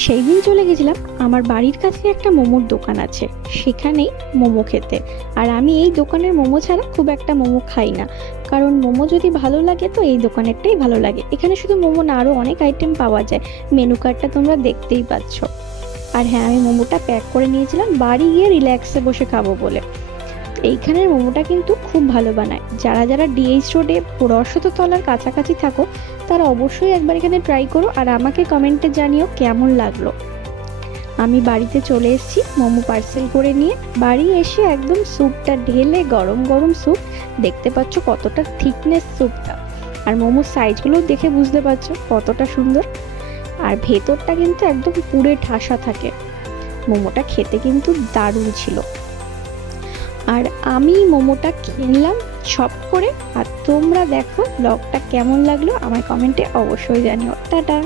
সেই দিন চলে গেছিলাম আমার বাড়ির কাছে একটা মোমোর দোকান আছে, সেখানেই মোমো খেতে। আর আমি এই দোকানের মোমো ছাড়া খুব একটা মোমো খাই না, কারণ মোমো যদি ভালো লাগে তো এই দোকানেরটাই ভালো লাগে। এখানে শুধু মোমো না, আরও অনেক আইটেম পাওয়া যায়। মেনু কার্ডটা তোমরা দেখতেই পাচ্ছ। আর হ্যাঁ, আমি মোমোটা প্যাক করে নিয়েছিলাম বাড়ি গিয়ে রিল্যাক্সে বসে খাবো বলে। এইখানের মোমোটা কিন্তু খুব ভালো বানায়। যারা যারা ডিএইচ রোডে রসততলার কাছাকাছি থাকো, তারা অবশ্যই একবার এখানে ট্রাই করো, আর আমাকে কমেন্টে জানিও কেমন লাগলো। আমি বাড়িতে চলে এসেছি মোমো পার্সেল করে নিয়ে। বাড়ি এসে একদম স্যুপটা ঢেলে, গরম গরম স্যুপ, দেখতে পাচ্ছ কতটা থিকনেস স্যুপটা। আর মোমোর সাইজগুলো দেখে বুঝতে পারছো কতটা সুন্দর। আর ভেতরটা কিন্তু একদম পুরে ঠাসা থাকে। মোমোটা খেতে কিন্তু দারুণ ছিল। আর আমি মোমোটা কিনলাম শপ করে। আর তোমরা দেখো ব্লগটা কেমন লাগলো আমায় কমেন্টে অবশ্যই জানিও। টাটা।